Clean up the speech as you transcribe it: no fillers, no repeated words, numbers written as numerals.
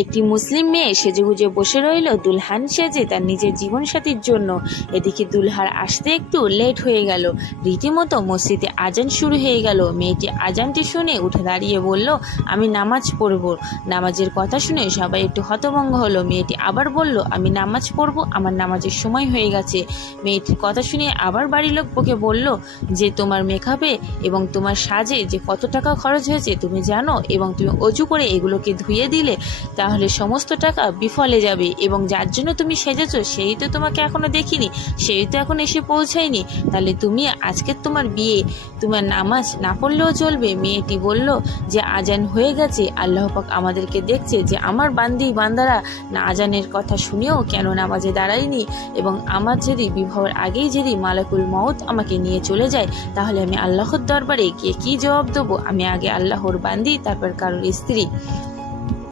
একটি মুসলিম মেয়ে সেজেগুজে বসে রইল দুলহান সেজে তার নিজের জীবনসাথীর জন্য। এদিকে দুলহার আসতে একটু লেট হয়ে গেল। রীতিমতো মসজিদে আজান শুরু হয়ে গেল। মেয়েটি আজানটি শুনে উঠে দাঁড়িয়ে বলল, আমি নামাজ পড়ব। নামাজের কথা শুনে সবাই একটু হতভম্ব হলো। মেয়েটি আবার বলল, আমি নামাজ পড়ব, আমার নামাজের সময় হয়ে গেছে। মেয়েটির কথা শুনে আবার বাড়ির লোক ওকে বলল যে তোমার মেকআপে এবং তোমার সাজে যে কত টাকা খরচ হয়েছে তুমি জানো, এবং তুমি অজু করে এগুলোকে ধুয়ে দিলে তাহলে সমস্ত টাকা বিফলে যাবে, এবং যার জন্য তুমি সেজেছো সেই তো তোমাকে এখনো দেখিনি, সেই তো এখন এসে পৌঁছায়নি, তাহলে তুমি আজকে তোমার বিয়ে, তোমার নামাজ না পড়লেও চলবে। মেয়েটি বলল যে আজান হয়ে গেছে, আল্লাহ পাক আমাদেরকে দেখছে যে আমার বান্দারা না আজানের কথা শুনেও কেন নামাজে দাঁড়ায়নি, এবং আমার যদি বিবাহের আগেই যদি মালাকুল মউত আমাকে নিয়ে চলে যায় তাহলে আমি আল্লাহর দরবারে গিয়ে কি জবাব দেবো? আমি আগে আল্লাহর বান্দি, তারপর কারোর স্ত্রী।